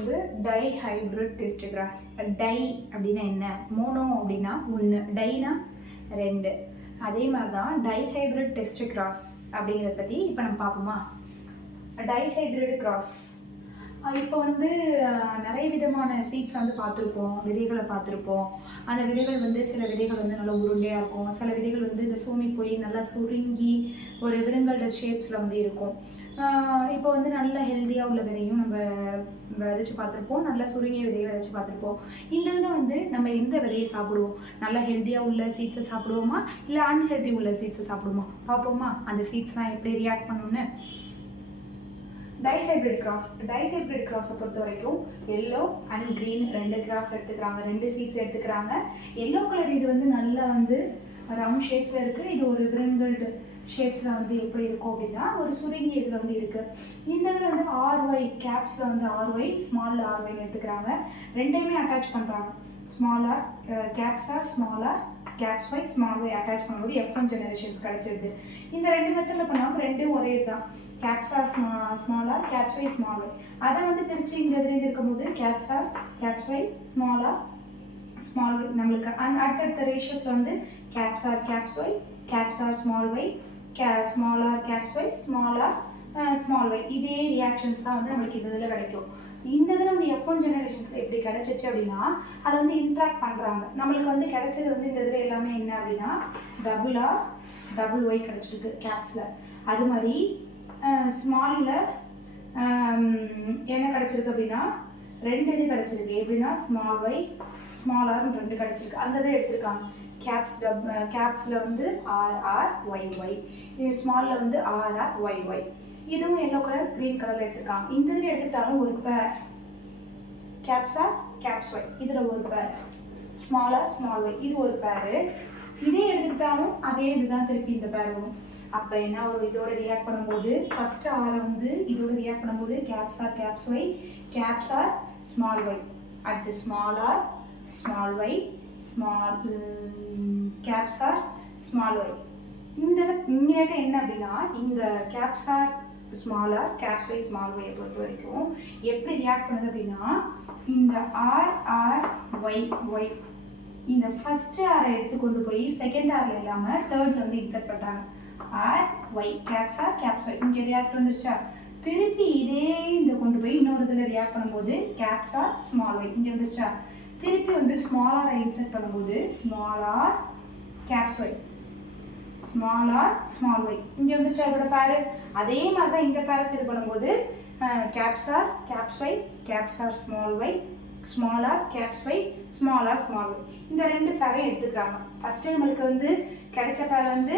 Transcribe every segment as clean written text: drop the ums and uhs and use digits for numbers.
வந்து dihybrid test cross. Tie அப்படின்னா என்ன, மோனோ அப்படின்னா ஒன்று, டைனா ரெண்டு. அதே மாதிரி தான் டைஹைப்ரிட் டெஸ்ட் கிராஸ் அப்படிங்கிறத பற்றி இப்போ நம்ம பார்ப்போமா. டைஹைப்ரிட் கிராஸ் இப்போ வந்து நிறைய விதமான சீட்ஸ் வந்து பார்த்துருப்போம், விதைகளை பார்த்துருப்போம். அந்த விதைகள் வந்து சில விதைகள் வந்து நல்லா உருண்டையாக இருக்கும், சில விதைகள் வந்து இந்த சூமி போய் நல்லா சுருங்கி ஒரு விருங்கல்ட ஷேப்ஸில் வந்து இருக்கும். இப்போ வந்து நல்ல ஹெல்த்தியாக உள்ள விதையும் நம்ம விதைச்சி பார்த்துருப்போம், நல்லா சுருங்கிய விதையை விதைச்சி பார்த்துருப்போம். இந்த இதில் வந்து நம்ம எந்த விதையை சாப்பிடுவோம், நல்லா ஹெல்த்தியாக உள்ள சீட்ஸை சாப்பிடுவோமா இல்லை அன்ஹெல்த்தி உள்ள சீட்ஸை சாப்பிடுவோமா பார்ப்போமா. அந்த சீட்ஸ்லாம் எப்படி ரியாக்ட் பண்ணணும்னு. டைஹைப்ரிட் கிராஸை பொறுத்த வரைக்கும் எல்லோ அண்ட் க்ரீன் ரெண்டு கிராஸ் எடுத்துக்கிறாங்க, ரெண்டு சீட்ஸ் எடுத்துக்கிறாங்க. எல்லோ கலர் இது வந்து நல்லா வந்து ரவுண்ட் ஷேப்ஸில் இருக்குது, இது ஒரு விருங்கல்டு ஷேப்ஸில் வந்து எப்படி இருக்கும் அப்படின்னா ஒரு சுருங்கி இதில் வந்து இருக்குது. இந்த இதில் வந்து ஆர்ஒய் கேப்ஸில் வந்து ஆர்ஒய் ஸ்மால் ஆர்ஒய்னு எடுத்துக்கிறாங்க, ரெண்டையுமே அட்டாச் பண்ணுறாங்க. Small R caps R small R caps Y small Y attach பண்ணும்போது F1 ஜெனரேஷன்ஸ் கிடச்சிருது. இந்த ரெண்டு மெத்தடில் பண்ணாமல் ரெண்டும் ஒரே தான், caps R small R caps Y small Y. அதை வந்து பிரித்து இந்த இதில் இருக்கும்போது caps R caps Y small R small Y நம்மளுக்கு அடுத்தடுத்த ரேஷியோஸில் வந்து caps R caps Y caps R small Y small R caps Y small R small Y. இதே ரியாக்ஷன்ஸ் தான் வந்து நம்மளுக்கு இந்த இதில் கிடைக்கும். இந்த இதில் வந்து F1 ஜெனரேஷன்ஸில் எப்படி கிடச்சிச்சு அப்படின்னா அதை வந்து இன்ட்ராக்ட் பண்ணுறாங்க. நம்மளுக்கு வந்து கிடைச்சது வந்து இந்த இதில் எல்லாமே என்ன அப்படின்னா டபுள் ஒய் கிடச்சிருக்கு கேப்ஸில். அது மாதிரி ஸ்மாலில் என்ன கிடச்சிருக்கு அப்படின்னா ரெண்டு இது கிடச்சிருக்கு, எப்படின்னா ஸ்மால் ஒய் ஸ்மாலார்னு ரெண்டு கிடச்சிருக்கு. அந்த இதை எடுத்துருக்காங்க. கேப்ஸில் வந்து RRYY, இது ஸ்மாலில் வந்து RRYY. இதுவும் எல்லோ கலர் க்ரீன் கலரில் எடுத்துருக்காங்க. இந்த இதில் எடுத்துக்கிட்டாலும் ஒரு பேர் கேப்ஸார் கேப்ஸ்ஒய், இதில் ஒரு பேர் ஸ்மாலார் ஸ்மால் ஒய், இது ஒரு பேர். இதே எடுத்துக்கிட்டாலும் அதே இதுதான் திருப்பி இந்த பேர் வரும். அப்போ என்ன ஒரு இதோட ரியாக்ட் பண்ணும்போது ஃபஸ்ட்டு ஆரை வந்து இதோட ரியாக்ட் பண்ணும்போது caps R caps Y caps R small Y, அடுத்து small R small Y small caps R small Y. இந்த இம்மிடியேட்டா என்ன அப்படின்னா இந்த கேப்ஸார் ஸ்மாலார் கேப்ஸ்ஒய் ஸ்மால் ஒய்யை பொறுத்த வரைக்கும் எப்படி ரியாக்ட் பண்ணுது அப்படின்னா இந்த RRYY இந்த ஃபஸ்ட்டு ஆரை எடுத்து கொண்டு போய் செகண்ட் ஆரில் இல்லாமல் தேர்டில் வந்து இன்சர்ட் பண்ணுறாங்க. RY கேப்ஸார் கேப்ஸ்ஒய் இங்கே ரியாக்ட் வந்துருச்சா, திருப்பி இதே இந்த கொண்டு போய் இன்னொரு இதில் ரியாக்ட் பண்ணும்போது கேப்ஸார் ஸ்மால் ஒய் இங்கே வந்துருச்சா, திருப்பி வந்து ஸ்மாலாரை இன்சர்ட் பண்ணும்போது small r caps Y small R small Y இங்கே வந்துருச்சா இதோட பேரு. அதே மாதிரி தான் இந்த பேருக்கு இது பண்ணும்போது caps R caps Y caps R small Y small R caps Y small R small Y இந்த ரெண்டு பேரையும் எடுத்துக்கிறாங்க. ஃபஸ்ட்டு நம்மளுக்கு வந்து கிடைச்ச பேர் வந்து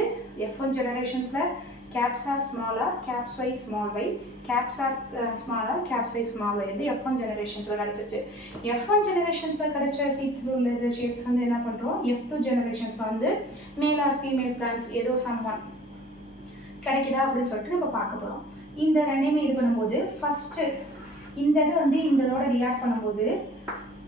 F1 ஜெனரேஷன்ஸில் caps R small R caps Y small Y caps R small R caps Y small Y வந்து F1 ஜெனரேஷன்ஸில் கிடச்சிச்சு. F1 ஜெனரேஷன்ஸில் கிடைச்ச சீட்ஸில் உள்ள ஷேப்ஸ் வந்து என்ன பண்ணுறோம், F2 ஜெனரேஷன்ஸில் வந்து மேல் ஆர் ஃபீமேல் பிளான்ஸ் ஏதோ சம்ஒன் கிடைக்குதா அப்படின்னு சொல்லிட்டு நம்ம பார்க்க போகிறோம். இந்த ரெண்டையுமே இது பண்ணும்போது ஃபஸ்ட்டு இந்த இது வந்து இந்த இதோட ரியாக்ட் பண்ணும்போது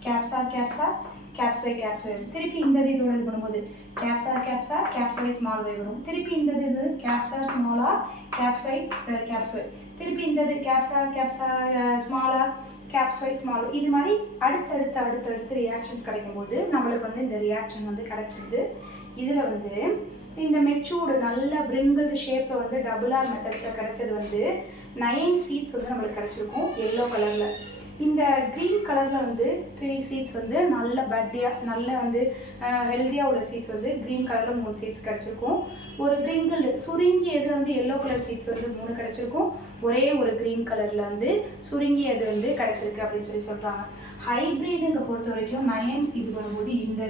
கேப்ஸார் கேப்ஸார் கேப்ஸ்ஒய் கேப்ஸ்ஒய், திருப்பி இந்த இதோட இது பண்ணும்போது கேப்ஸார் கேப்ஸார் கேப்ஸ்ஒய் ஸ்மால் ஒய் வரும். திருப்பி இந்த இது கேப்ஸார் ஸ்மாலார் கேப்ஸ்ஒய் கேப்ஸ்ஒய், திருப்பி இந்த இது கேப்ஸார் கேப்ஸார் ஸ்மாலார் கேப்ஸ்ஒய் ஸ்மால். இது மாதிரி அடுத்தடுத்து ரியாக்ஷன்ஸ் கிடைக்கும்போது நம்மளுக்கு வந்து இந்த ரியாக்ஷன் வந்து கிடைச்சிது. இதில் வந்து இந்த மெச்சூர்டு நல்ல பிரிங்கிள் ஷேப்பில் வந்து டபுள் ஆர் மெத்தட்ஸில் கிடைச்சது வந்து 9 சீட்ஸ் வந்து நம்மளுக்கு கிடச்சிருக்கும் எல்லோ கலரில். இந்த க்ரீன் கலரில் வந்து 3 சீட்ஸ் வந்து நல்ல பட்டியாக நல்ல வந்து ஹெல்த்தியாக உள்ள சீட்ஸ் வந்து க்ரீன் கலரில் 3 சீட்ஸ் கிடச்சிருக்கும். ஒரு பிரிங்கிள் சுருங்கியது வந்து எல்லோ கலர் சீட்ஸ் வந்து 3 கிடச்சிருக்கும். ஒரே ஒரு க்ரீன் கலரில் வந்து சுருங்கியது வந்து கிடச்சிருக்கு அப்படின்னு சொல்கிறாங்க. ஹைப்ரிடுங்க பொறுத்த வரைக்கும் 9 இது வரும்போது இந்த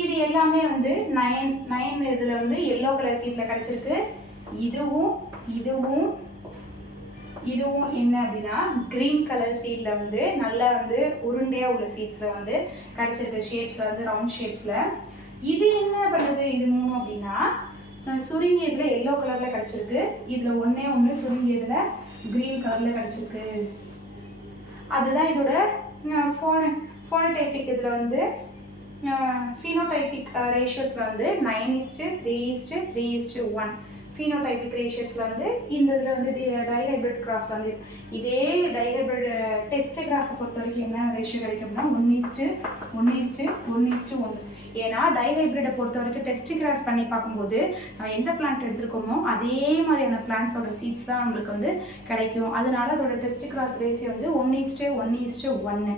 இது எல்லாமே வந்து 9 இதில் வந்து எல்லோ கலர் சீட்டில் கிடச்சிருக்கு. இதுவும் என்ன அப்படின்னா க்ரீன் கலர் சீட்டில் வந்து நல்லா வந்து உருண்டையாக உள்ள சீட்ஸில் வந்து கிடச்சிருக்கு, ஷேப்ஸில் வந்து ரவுண்ட் ஷேப்ஸில். இது என்ன பண்ணுறது, இது 3 அப்படின்னா சுருங்கியதில் எல்லோ கலரில் கிடச்சிருக்கு, இதில் ஒன்று சுருங்கியதில் க்ரீன் கலரில் கிடச்சிருக்கு. அதுதான் இதோட ஃபோனோடைபிக் இதில் வந்து phenotypic ratios வந்து 9:3:3:1 phenotypic ratiosல வந்து இந்த இதில் வந்து டைஹைபிரிட் கிராஸ் வந்து இதே டைஹைபிரிட் டெஸ்ட் கிராஸை பொறுத்த வரைக்கும் என்ன ரேஷியோ கிடைக்கும்னா 1:1:1:1. ஏன்னா டைஹைபிரிட்டை பொறுத்த வரைக்கும் டெஸ்ட் கிராஸ் பண்ணி பார்க்கும்போது நம்ம எந்த பிளான்ட் எடுத்துருக்கோமோ அதே மாதிரியான பிளான்ட்ஸோட சீட்ஸ் தான் நம்மளுக்கு வந்து கிடைக்கும். அதனால அதோட டெஸ்ட் கிராஸ் ரேஷியோ வந்து 1:1:1.